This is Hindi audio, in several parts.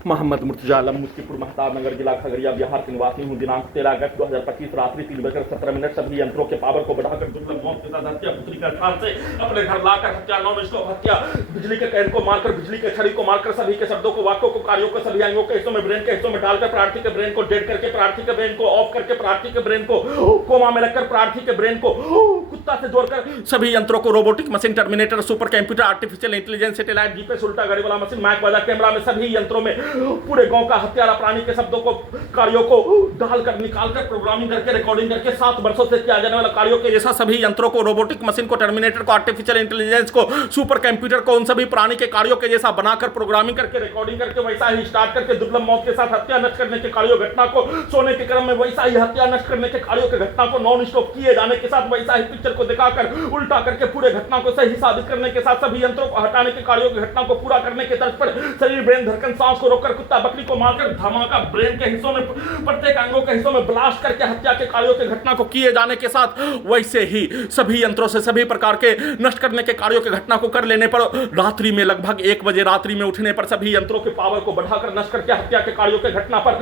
मोहम्मद मुर्तजा आलम मुफ्तीपुर महताब नगर जिला खगड़िया बिहार के निवासी हूँ। दिनांक 13 अगस्त 2025 रात्रि 3:17 सभी यंत्रों के पावर को बढ़ाकर दुर्लभ मौत के साथ हत्या, पुत्री का स्थान से अपने घर लाकर हत्या, नॉन स्टॉप हत्या, बिजली के कैन को मारकर, बिजली के छड़ी को मारकर, सभी के शब्दों को, वाक्यों को, कार्यों को सभी अंगों के हिस्सों में, ब्रेन के हिस्सों में डालकर प्रार्थी के ब्रेन को डेड करके, प्रार्थी के ब्रेन को ऑफ करके, प्रार्थी के ब्रेन को कोमा में रखकर, प्रार्थी के ब्रेन को कुत्ता से जोड़कर सभी यंत्रों को robotic machine, terminator, super computer, artificial intelligence, satellite, GPS, उल्टा गाड़ी वाला मशीन, माइक वाला कैमरा में सभी यंत्रों में पूरे गांव का हत्यारा प्राणी के शब्दों को, कार्यों को डालकर, निकालकर, प्रोग्रामिंग करके, रिकॉर्डिंग करके 7 वर्षों से किया जाने वाला कार्यों के जैसा सभी यंत्रों को, रोबोटिक मशीन को, टर्मिनेटर को, आर्टिफिशियल इंटेलिजेंस को, सुपर कंप्यूटर को, उन सभी प्राणी के कार्यों के जैसा बनाकर, प्रोग्रामिंग करके, रिकॉर्डिंग करके, वैसा ही स्टार्ट करके दुर्लभ मौत के साथ हत्या नष्ट करने के कार्यों घटना को, सोने के क्रम में वैसा ही हत्या नष्ट करने के कार्यों के घटना को नॉन स्टॉप किए जाने के साथ वैसा ही पिक्चर को दिखाकर उल्टा करके पूरे घटना को सही साबित करने के साथ सभी यंत्रों को हटाने के कार्यों की घटना को पूरा करने के तर्ज पर शरीर, ब्रेन, धड़कन, सांस को रोककर, कुत्ता बकरी को मारकर, धमाका ब्रेन के हिस्सों में, प्रत्येक अंगों के हिस्सों में ब्लास्ट करके हत्या के कार्यों की घटना को किए जाने के साथ वैसे ही सभी यंत्रों से सभी प्रकार के नष्ट करने के कार्यों की घटना को कर लेने पर रात्रि में लगभग 1 बजे रात्रि में उठने पर सभी यंत्रों के पावर को बढ़ाकर नष्ट करके हत्या के कार्यों की घटना पर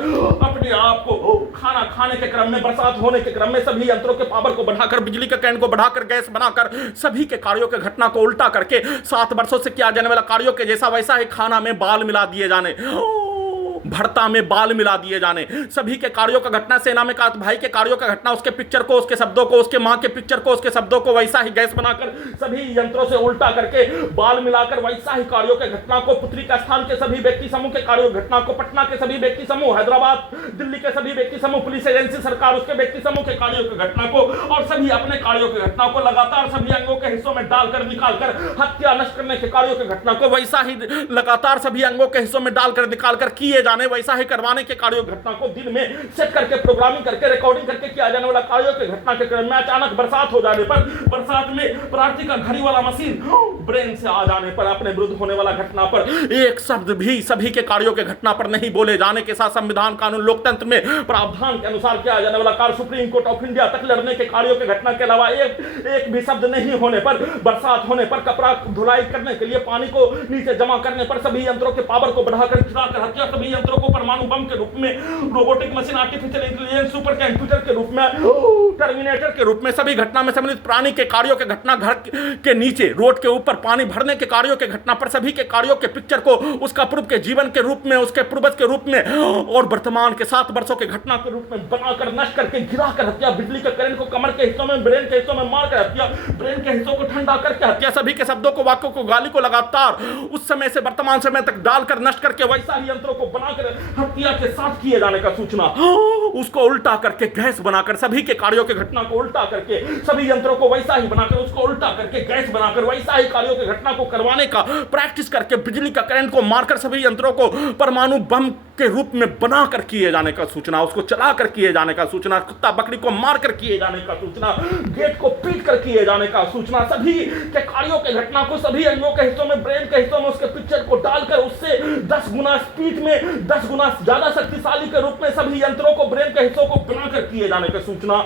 अपने आप को खाना खाने के क्रम में, बरसात होने के क्रम में सभी यंत्रों के पावर को बढ़ाकर, बिजली के कैन को बढ़ाकर, गैस बनाकर, सभी के कार्यों की घटना को उल्टा करके 7 वर्षों से किया जाने वाला कार्यों के जैसा वैसा ही खाना में बाल मिला दिए जाने, भरता में बाल मिला दिए जाने, सभी के कार्यों का घटना, सेना में का भाई के कार्यों का घटना, उसके पिक्चर को, उसके शब्दों को, उसके मां के पिक्चर को, उसके शब्दों को वैसा ही गैस बनाकर सभी यंत्रों से उल्टा करके बाल मिलाकर वैसा ही कार्यों के घटना को, पुत्री का स्थान के सभी व्यक्ति समूह के कार्यों घटना को, पटना के सभी व्यक्ति समूह, हैदराबाद, दिल्ली के सभी व्यक्ति समूह, पुलिस एजेंसी, सरकार, उसके व्यक्ति समूह के कार्यों की घटना को और सभी अपने कार्यों की घटना को लगातार सभी अंगों के हिस्सों में डालकर, निकालकर हत्या नष्ट करने के कार्यों की घटना को वैसा ही लगातार सभी अंगों के हिस्सों में डालकर, निकालकर किए जाने, वैसा ही करवाने के कार्यों घटना को दिन में सेट करके, प्रोग्रामिंग करके, रिकॉर्डिंग करके किया जाने वाला कार्यों के घटना के क्रम में अचानक बरसात हो जाने पर, बरसात में प्रार्थी का घड़ी वाला मशीन ब्रेन से आ जाने पर, अपने विरुद्ध होने वाला घटना पर एक शब्द भी सभी के कार्यों के घटना पर नहीं बोले जाने के साथ संविधान, कानून, लोकतंत्र में प्रावधान के अनुसार किया जाने वाला कार्य सुप्रीम कोर्ट ऑफ इंडिया तक लड़ने के कार्यों के घटना के अलावा एक भी शब्द नहीं होने पर, बरसात होने पर, कपड़ा धुलाई करने के लिए पानी को नीचे जमा करने पर, सभी यंत्रों के पावर को बढ़ाकर, गिराकर हत्या, सभी यंत्रों को परमाणु बम के रूप में, robotic machine, artificial intelligence, super computer के रूप में, टर्मिनेटर के रूप में, सभी घटना में सम्मिलित प्राणी के कार्यों के घटना, घर के नीचे, रोड के ऊपर पानी भरने के कार्यों के घटना पर, सभी के कार्यों के पिक्चर को उसका पूर्व के जीवन के रूप में, उसके पूर्वज के रूप में और वर्तमान के 7 वर्षों के घटना के रूप में बनाकर, नष्ट करके, गिराकर हत्या, बिजली के करंट को कमर के हिस्सों में, ब्रेन के हिस्सों में मारकर हत्या, ब्रेन के हिस्सों को ठंडा करके हत्या, सभी के शब्दों को, वाक्यों को, गाली को लगातार उस समय से वर्तमान समय तक डालकर नष्ट करके वैसा ही यंत्रों को बनाकर हत्या के साथ किए जाने का सूचना, उसको उल्टा करके गैस बनाकर, सभी के कार्यों के घटना को उल्टा करके, सभी यंत्रों को वैसा ही बनाकर, उसको उल्टा करके गैस बनाकर वैसा ही कार्यों की घटना को करवाने का प्रैक्टिस करके, बिजली का करंट को मारकर सभी यंत्रों को परमाणु बम के रूप में बनाकर किए जाने का सूचना, उसको चलाकर किए जाने का सूचना, कुत्ता बकरी को मारकर किए जाने का सूचना, गेट को पीट कर किए जाने का सूचना, सभी के कार्यों के घटना को सभी अंगों के हिस्सों में, ब्रेन के हिस्सों में उसके पिक्चर को डालकर उससे 10 गुना स्पीड में, 10 गुना ज्यादा शक्तिशाली के रूप में सभी यंत्रों को, ब्रेन के हिस्सों को बनाकर किए जाने की सूचना।